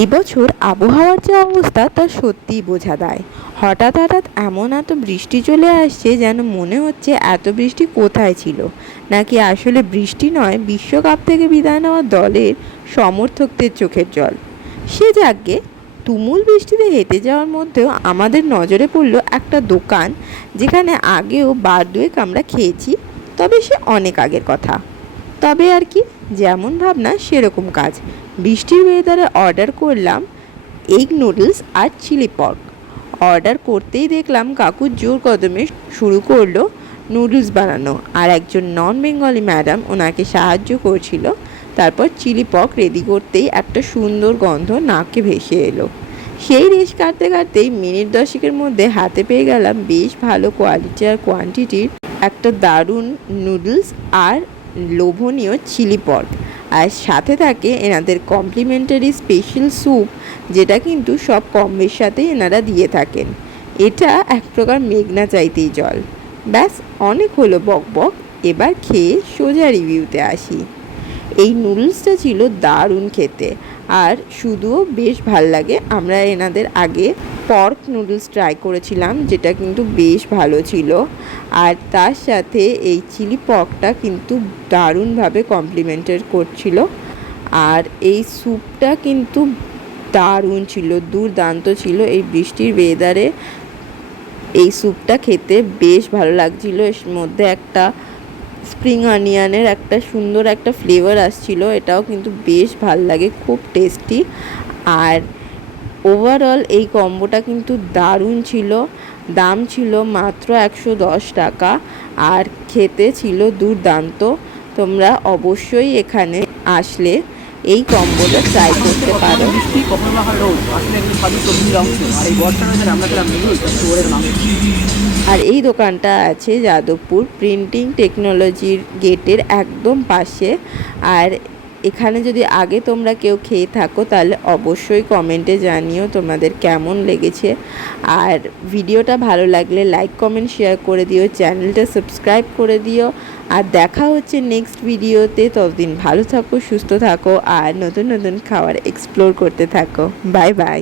এবছর আবহাওয়ার যা অবস্থা তা সত্যিই বোঝা দায়। হঠাৎ হঠাৎ এমন এত বৃষ্টি চলে আসছে যেন মনে হচ্ছে এত বৃষ্টি কোথায় ছিল, নাকি আসলে বৃষ্টি নয়, বিশ্বকাপ থেকে বিদায় নেওয়া দলের সমর্থকদের চোখের জল। সে যাকে তুমুল বৃষ্টিতে হেঁটে যাওয়ার মধ্যেও আমাদের নজরে পড়ল একটা দোকান, যেখানে আগেও বার দুয়েক আমরা খেয়েছি, তবে সে অনেক আগের কথা। তবে আর কি, যেমন ভাবনা সেরকম কাজ। বৃষ্টির ওয়েদারে অর্ডার করলাম এগ নুডলস আর চিলি পর্ক। অর্ডার করতেই দেখলাম কাকু জোর কদমে শুরু করলো নুডলস বানানো, আর একজন নন বেঙ্গলি ম্যাডাম ওনাকে সাহায্য করছিল। তারপর চিলি পর্ক রেডি করতেই একটা সুন্দর গন্ধ নাকে ভেসে এলো। সেই রেশ কাটতে কাটতেই মিনিট 10-এর মধ্যে হাতে পেয়ে গেলাম বেশ ভালো কোয়ালিটি আর কোয়ান্টিটির একটা দারুণ নুডলস আর লোভনীয় চিলি পর্ক। আর সাথে থাকে এনাদের কমপ্লিমেন্টারি স্পেশাল স্যুপ, যেটা কিন্তু সব কম্বের সাথেই এনারা দিয়ে থাকেন। এটা এক প্রকার মেঘনা চাইতেই জল। ব্যাস, অনেক হলো বক বক, এবার খেয়ে সোজা রিভিউতে আসি। এই নুডলসটা ছিল দারুণ খেতে, আর শুধুও বেশ ভাল লাগে। আমরা এনাদের আগে পর্ক নুডলস ট্রাই করেছিলাম, যেটা কিন্তু বেশ ভালো ছিল। আর তার সাথে এই চিলি পর্কটা কিন্তু দারুণভাবে কমপ্লিমেন্টারি করছিল। আর এই স্যুপটা কিন্তু দারুণ ছিল, দুর্দান্ত ছিল। এই বৃষ্টির ওয়েদারে এই স্যুপটা খেতে বেশ ভালো লাগছিল। এর মধ্যে একটা স্প্রিং অনিয়নের একটা সুন্দর একটা ফ্লেভার আসছিল, এটাও কিন্তু বেশ ভাল লাগে, খুব টেস্টি। আর ওভারঅল এই কম্বোটা কিন্তু দারুণ ছিল। দাম ছিল মাত্র 110 টাকা, আর খেতে ছিল দুর্দান্ত। তোমরা অবশ্যই এখানে আসলে এই কম্বোটা ট্রাই করতে পারো। আর এই দোকানটা আছে যাদবপুর প্রিন্টিং টেকনোলজির গেটের একদম পাশে। আর এখানে যদি আগে তোমরা কেউ খেয়ে থাকো তাহলে অবশ্যই কমেন্টে জানিও তোমাদের কেমন লেগেছে। আর ভিডিওটা ভালো লাগলে লাইক কমেন্ট শেয়ার করে দিও, চ্যানেলটা সাবস্ক্রাইব করে দিও। আর দেখা হচ্ছে নেক্সট ভিডিওতে। ততদিন ভালো থাকো, সুস্থ থাকো, আর নতুন নতুন খাবার এক্সপ্লোর করতে থাকো। Bye bye.